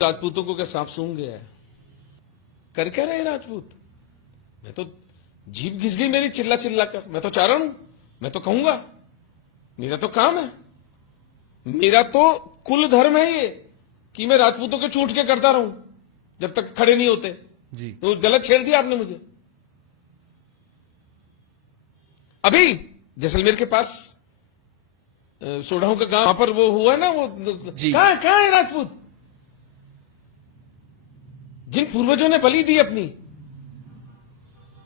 राजपूतों को क्या सांप सूंघ गया है? कर क्या रहे राजपूत? मैं तो जीभ घिस गई मेरी चिल्ला चिल्ला कर। मैं तो चारण हूं, मैं तो कहूंगा, मेरा तो काम है, मेरा तो कुल धर्म है ये कि मैं राजपूतों के चूट के करता रहूं जब तक खड़े नहीं होते। जी तो गलत छेड़ दिया आपने मुझे। अभी जैसलमेर के पास सोढ़ाऊ का गांव, वहां पर वो हुआ ना, वो जी। कहां है राजपूत जिन पूर्वजों ने बलि दी अपनी?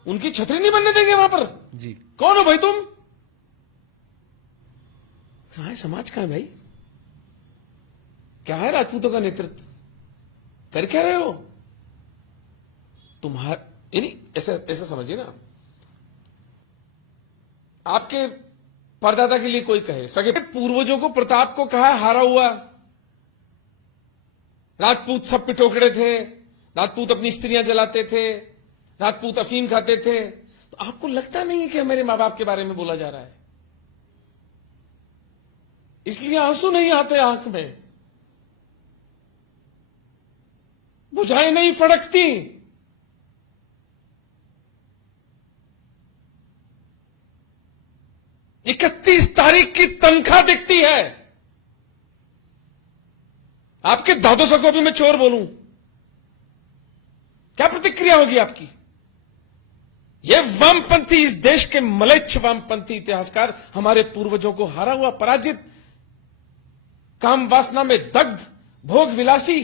उनकी छतरी नहीं बनने देंगे वहां पर। जी कौन हो भाई तुम? कहां है समाज? कहां है भाई? क्या है राजपूतों का नेतृत्व? कर क्या रहे हो तुम्हारा? यानी ऐसा ऐसा समझिए ना, आपके परदादा के लिए कोई कहे, सगे पूर्वजों को, प्रताप को कहा हारा हुआ। राजपूत सब पिटोकड़े थे, राजपूत अपनी स्त्रियां जलाते थे, राजपूत अफीम खाते थे। तो आपको लगता नहीं है कि मेरे मां बाप के बारे में बोला जा रहा है? इसलिए आंसू नहीं आते आंख में, बुझाएं नहीं फड़कती। इकतीस तारीख की तनख्वाह दिखती है। आपके दादों से को भी मैं चोर बोलूं, क्या प्रतिक्रिया होगी आपकी? ये वामपंथी, इस देश के मलेच्छ वामपंथी इतिहासकार हमारे पूर्वजों को हारा हुआ, पराजित, काम वासना में दग्ध, भोग विलासी,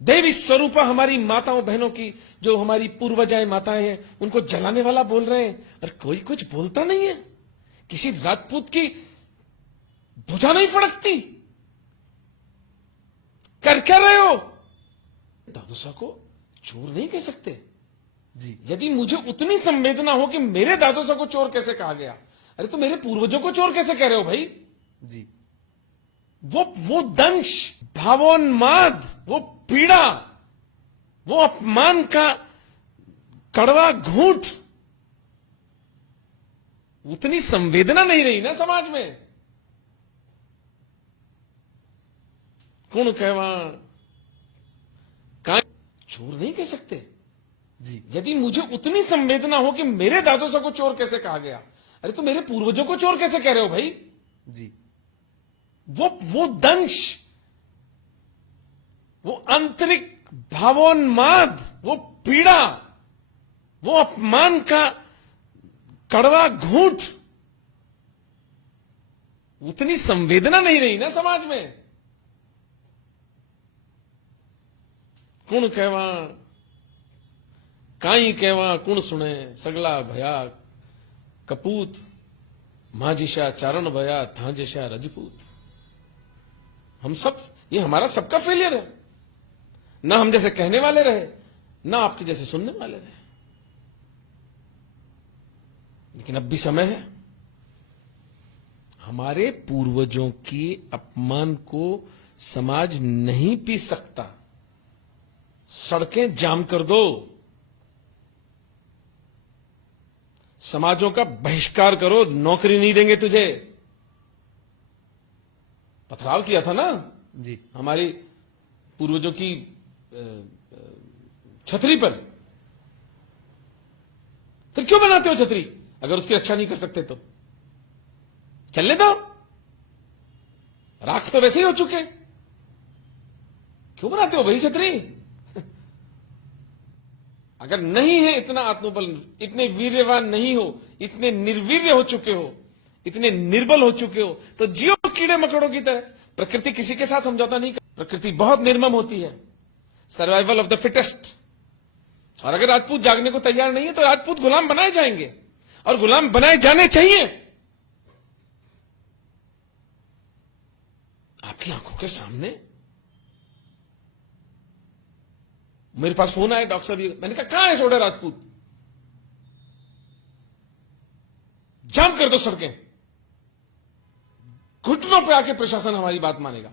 देवी स्वरूपा हमारी माताओं बहनों की, जो हमारी पूर्वजाएं माताएं हैं, उनको जलाने वाला बोल रहे हैं और कोई कुछ बोलता नहीं है। किसी राजपूत की भुजा नहीं फड़कती। कर क्या रहे हो? दादोसा को चोर नहीं कह सकते। जी यदि मुझे उतनी संवेदना हो कि मेरे दादोसा को चोर कैसे कहा गया, अरे तो मेरे पूर्वजों को चोर कैसे कह रहे हो भाई? जी वो दंश, भावोन्माद, वो पीड़ा, वो अपमान का कड़वा घूंट, उतनी संवेदना नहीं रही ना समाज में। कौन कहवा का चोर नहीं कह सकते। जी यदि मुझे उतनी संवेदना हो कि मेरे दादोसा को चोर कैसे कहा गया, अरे तो मेरे पूर्वजों को चोर कैसे कह रहे हो भाई? जी वो दंश, वो आंतरिक भावोन्माद, वो पीड़ा, वो अपमान का कड़वा घूंट, उतनी संवेदना नहीं रही ना समाज में। कुण कहवा काई कहवा कुण सुने, सगला भया कपूत, माझिशा चारण भया थांजिशा रजपूत। हम सब, ये हमारा सबका फेलियर है। ना हम जैसे कहने वाले रहे, ना आपके जैसे सुनने वाले रहे। लेकिन अब भी समय है। हमारे पूर्वजों के अपमान को समाज नहीं पी सकता। सड़कें जाम कर दो, समाजों का बहिष्कार करो, नौकरी नहीं देंगे तुझे। पथराव किया था ना जी हमारी पूर्वजों की छतरी पर। फिर क्यों बनाते हो छतरी अगर उसकी रक्षा नहीं कर सकते तो? चलने दो, राख तो वैसे ही हो चुके, क्यों बनाते हो भाई छतरी? अगर नहीं है इतना आत्मबल, इतने वीर्यवान नहीं हो, इतने निर्वीर्य हो चुके हो, इतने निर्बल हो चुके हो, तो जियो कीड़े मकड़ों की तरह। प्रकृति किसी के साथ समझौता नहीं करती। प्रकृति बहुत निर्मम होती है, सर्वाइवल ऑफ द फिटेस्ट। और अगर राजपूत जागने को तैयार नहीं है तो राजपूत गुलाम बनाए जाएंगे, और गुलाम बनाए जाने चाहिए। आपकी आंखों के सामने मेरे पास फोन आया, डॉक्टर साहब, मैंने कहा कहां है सोढ़ा राजपूत? जाम कर दो सड़कें, घुटनों पे आके प्रशासन हमारी बात मानेगा।